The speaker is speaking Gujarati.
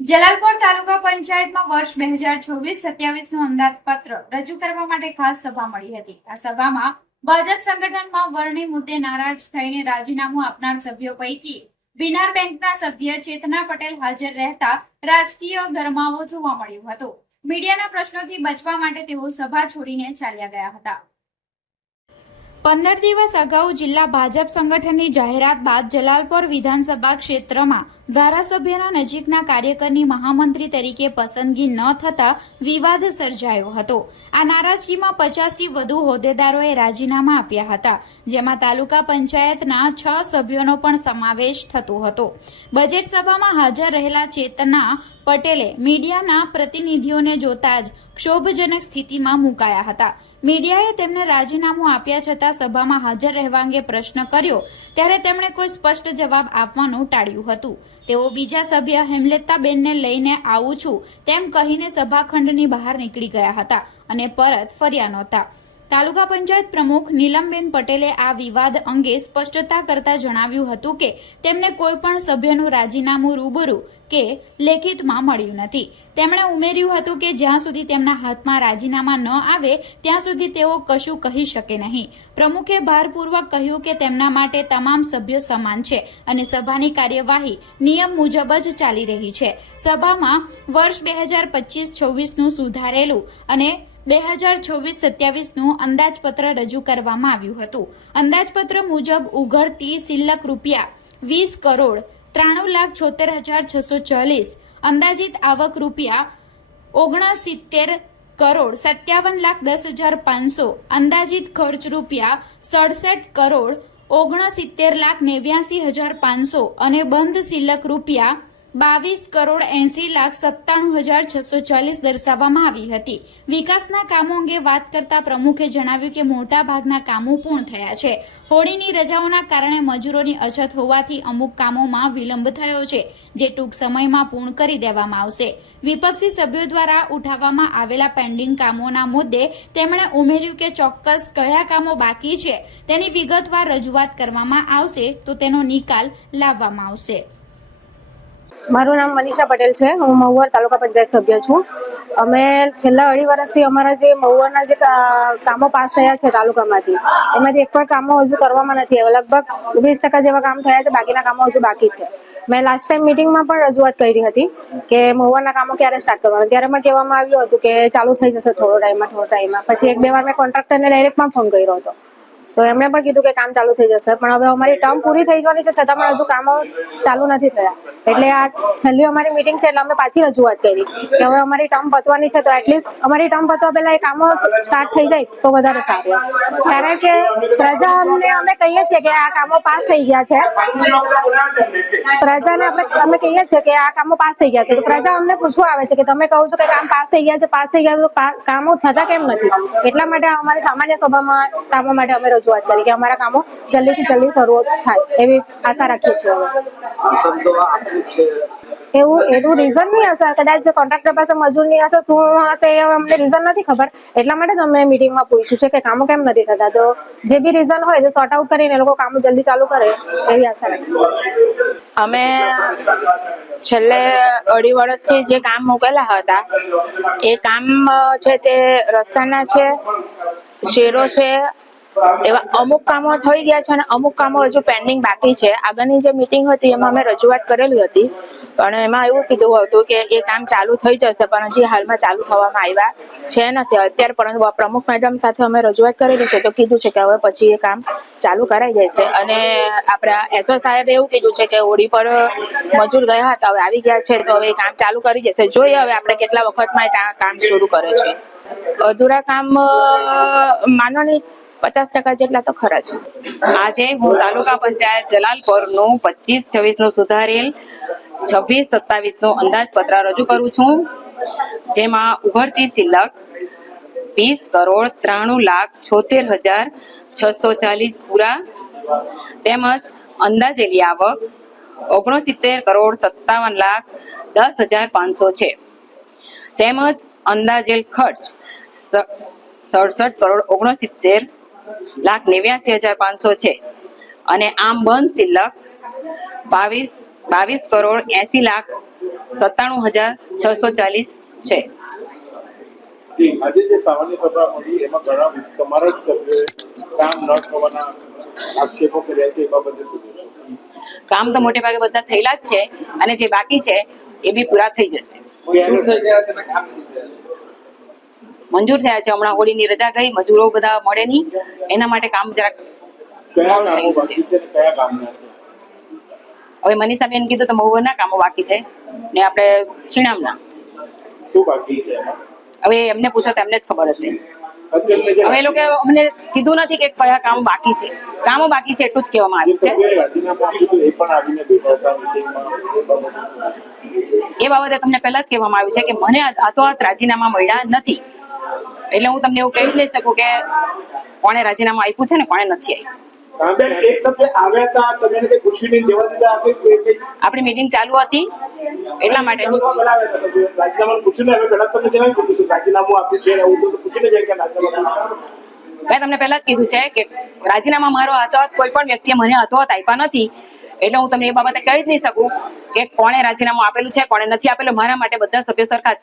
જલાલપોર તાલુકા પંચાયતમાં વર્ષ 2024-27નું અંદાજપત્ર રજૂ કરવા માટે ખાસ સભા મળી હતી। આ સભામાં ભાજપ સંગઠનમાં વરણી મુદ્દે નારાજ થઈને રાજીનામું આપનાર સભ્યો પૈકી વિનાર બેંકના સભ્ય ચેતના પટેલ હાજર રહેતા રાજકીય ગરમાવો જોવા મળ્યો હતો। મીડિયાના પ્રશ્નોથી બચવા માટે તેઓ સભા છોડીને ચાલ્યા ગયા હતા। 15 દિવસ અગાઉ જિલ્લા ભાજપ સંગઠનની જાહેરાત બાદ જલાલપોર વિધાનસભા ક્ષેત્રમાં ધારાસભ્યના નજીકના કાર્યકરની મહામંત્રી તરીકે પસંદગી ન થતા વિવાદ સર્જાયો હતો। આ નારાજગીમાં 50થી વધુ હોદ્દેદારોએ રાજીનામા આપ્યા હતા, જેમાં તાલુકા પંચાયતના 6 સભ્યોનો પણ સમાવેશ થતો હતો। બજેટ સભામાં હાજર રહેલા ચેતના પટેલે મીડિયાના પ્રતિનિધિઓને જોતા જ ક્ષોભજનક સ્થિતિમાં મુકાયા હતા। મીડિયાએ તેમને રાજીનામું આપ્યા છતાં સભામાં હાજર રહેવા અંગે પ્રશ્ન કર્યો ત્યારે તેમણે કોઈ સ્પષ્ટ જવાબ આપવાનું ટાળ્યું હતું। તેઓ બીજા સભ્ય હેમલતાબેનને લઈને આવું છું તેમ કહીને સભાખંડની બહાર નીકળી ગયા હતા અને પરત ફર્યા નહોતા। તાલુકા પંચાયત પ્રમુખ નીલમબેન પટેલે આ વિવાદ અંગે સ્પષ્ટતા કરતા જણાવ્યું હતું કે તેમને કોઈ પણ સભ્યનું રાજીનામું રૂબરૂ કે લેખિતમાં મળ્યું નથી। તેમણે ઉમેર્યું હતું કે જ્યાં સુધી તેમના હાથમાં રાજીનામા ન આવે ત્યાં સુધી તેઓ કશું કહી શકે નહીં। પ્રમુખે ભારપૂર્વક કહ્યું કે તેમના માટે તમામ સભ્યો સમાન છે અને સભાની કાર્યવાહી નિયમ મુજબ જ ચાલી રહી છે। સભામાં વર્ષ 2025-26નું સુધારેલું અને 2026-27નું અંદાજપત્ર રજૂ કરવામાં આવ્યું હતું। અંદાજપત્ર મુજબ ઉઘડતી શિલ્લક રૂપિયા 20 કરોડ 93,76,640, અંદાજિત આવક રૂપિયા 69 કરોડ 57,10,500, અંદાજિત ખર્ચ રૂપિયા 67 કરોડ 69,89,500 અને બંધ શિલ્લક રૂપિયા 22 કરોડ 80,97,640 દર્શાવવામાં આવી હતી। વિકાસના કામો અંગે વાત કરતા પ્રમુખે જણાવ્યું કે મોટા ભાગના કામો પૂર્ણ થયા છે। હોળીની રજાઓના કારણે મજૂરોની અછત હોવાથી અમુક કામોમાં વિલંબ થયો છે, જે ટૂંક સમયમાં પૂર્ણ કરી દેવામાં આવશે। વિપક્ષી સભ્યો દ્વારા ઉઠાવવામાં આવેલા પેન્ડિંગ કામોના મુદ્દે તેમણે ઉમેર્યું કે ચોક્કસ કયા કામો બાકી છે તેની વિગતવાર રજૂઆત કરવામાં આવશે તો તેનો નિકાલ લાવવામાં આવશે। મારું નામ મનીષા પટેલ છે। હું મહુવા તાલુકા પંચાયત સભ્ય છું। અમે છેલ્લા 2.5 વર્ષથી અમારા જે મહુવાના જે કામો પાસ થયા છે તાલુકામાંથી, એમાંથી એક પણ કામો હજુ કરવામાં નથી આવ્યા। લગભગ 20% જેવા કામ થયા છે, બાકીના કામો હજુ બાકી છે। મેં લાસ્ટ ટાઈમ મિટિંગમાં પણ રજૂઆત કરી હતી કે મહુવાના કામો ક્યારે સ્ટાર્ટ કરવાના, ત્યારે પણ કહેવામાં આવ્યું હતું કે ચાલુ થઈ જશે થોડો ટાઈમમાં। પછી 1-2 વાર મેં કોન્ટ્રાક્ટરને ડાયરેક્ટમાં ફોન કર્યો હતો, તો એમણે પણ કીધું કે કામ ચાલુ થઈ જશે, પણ હવે અમારી ટર્મ પૂરી થઈ જવાની છે છતાં પણ હજુ કામો ચાલુ નથી થયા। એટલે આ છેલ્લી અમારી મિટિંગ છે એટલે અમે પાછી રજૂઆત કરી કે હવે અમારી ટર્મ પતવાની છે તો એટલીસ્ટ અમારી ટર્મ પતવા પહેલા એ કામો સ્ટાર્ટ થઈ જાય તો વધારે સારું। કારણ કે પ્રજાને અમે કહીએ છીએ કે આ કામો પાસ થઈ ગયા છે, પ્રજાને અમે કહીએ છીએ કે આ કામો પાસ થઈ ગયા છે, તો પ્રજા અમને પૂછવા આવે છે કે તમે કહો છો કે કામ પાસ થઈ ગયા છે તો કામો થતા કેમ નથી? એટલા માટે અમારી સામાન્ય સભામાં કામો માટે અમે રજૂઆત કરી કે અમારા કામો જલ્દીથી જલ્દી શરૂ થાય એવી આશા રાખીએ છીએ। એનું રીઝન નહીં હશે, કદાચ કોન્ટ્રાક્ટર પાસે મજૂર નહીં હશે, શું હશે એ અમને રીઝન નથી ખબર। એટલા માટે જ અમે મિટિંગમાં પૂછ્યું છે કે કામો કેમ નથી થતા, તો જે બી રીઝન હોય તો સોર્ટ આઉટ કરીને એ લોકો કામો જલ્દી ચાલુ કરે એવી આશા રાખીએ। અમે છેલ્લે 2.5 વર્ષથી જે કામ મૂકેલા હતા એ કામ છે તે રસ્તાના છે, શેરો છે, એવા અમુક કામો થઈ ગયા છે અને અમુક કામો હજુ પેન્ડિંગ બાકી છે। આગળની જે મિટિંગ હતી એમાં અમે રજૂઆત કરેલી હતી, પણ એમાં એવું કીધું હતું કે એ કામ ચાલુ થઈ જશે, પણ હજી હાલમાં ચાલુ થવામાં આવ્યા છે નથી અત્યારે। પરંતુ પ્રમુખ મેડમ સાથે અમે રજૂઆત કરેલી છે તો કીધું છે કે હવે પછી એ કામ ચાલુ કરાઈ જશે। અને આપણા એસઓ સાહેબે એવું કીધું છે કે હોળી પર મજૂર ગયા હતા, હવે આવી ગયા છે તો હવે એ કામ ચાલુ કરી જશે। જોઈએ હવે આપણે કેટલા વખતમાં કામ શરૂ કરે છે। અધૂરા કામ માનો નહીં 50% જેટલા તો ખરા છે। આજે હું તાલુકા પંચાયત જલાલપોરનું 25-26નું સુધારેલ 26-27નું અંદાજપત્ર રજૂ કરું છું, જેમાં ઉઘડતી શિલ્લક 20 કરોડ 93,76,640 પૂરા તેમજ અંદાજેલી આવક 69 કરોડ 57,10,500 છે, તેમજ અંદાજેલ ખર્ચ 67 કરોડ 69,89,500 છે અને આમ બંધ શિલ્લક 22 કરોડ 80 લાખ 97,640 છે. જી, આજે જે સામાન્ય સભા મળી એમાં ઘણા તમારા જ સભ્યોએ કામ ન થવાના આક્ષેપો કર્યા છે, એ બાબતે શું કહેશો? કામ તો મોટે ભાગે બધા થયેલા જ છે અને જે બાકી છે એ બી પૂરા થઈ જશે. મંજૂર થયા છે. હમણાં હોળીની રજા ગઈ, મજૂરો બધા મળે નહીં, એના માટે કામ જરાક કયા મોડું કામો થયું છે. બાકી છે અને કયા કામના છે? હવે મનીષાબેન કીધું તો મહુવાના કામો બાકી છે ને આપણે છીણામના. શું બાકી છે એમાં? હવે એમને પૂછો તો એમને જ ખબર હશે. ખાસ કરીને જે હવે એ લોકો અમને કીધું નથી કે કયા કામ બાકી છે. કામો બાકી છે એટલું જ કહેવામાં જે આવ્યું છે. સભ્યોએ રાજીનામું આપ્યું હતું એ પણ આવીને બેઠા હતા મીટિંગમાં, એ બાબતે શું? એ બાબતે તમને પહેલા જ કહેવામાં આવ્યું છે કે મને હાથોહાથ રાજીનામા મળ્યા નથી. એટલે હું તમને એવું કહી જ નહીં શકું કે કોણે રાજીનામું આપ્યું છે ને કોણે નથી આપ્યું. બેન, એક સભ્ય આવ્યા હતા, તમે એને કંઈ પૂછ્યું નહીં, જવા દીધા આપી કંઈ આપણી મીટિંગ ચાલુ હતી એટલા માટે રાજીનામું પૂછ્યું ને? હવે પહેલા તમે જણાવી દીધું કે રાજીનામું આપ્યું છે, એવું તો પૂછીને જાય કે રાજીનામું. મેં તમને પહેલા જ કીધું છે કે રાજીનામા મારો હાથોહાથ કોઈ પણ વ્યક્તિએ મને હાથોહાથ આપ્યા નથી. એટલે હું તમને એ બાબતે કહી જ નહીં શકું કે કોણે રાજીનામું આપેલું છે કોણે નથી આપેલું. મારા માટે બધા સભ્યો સરખા જ છે.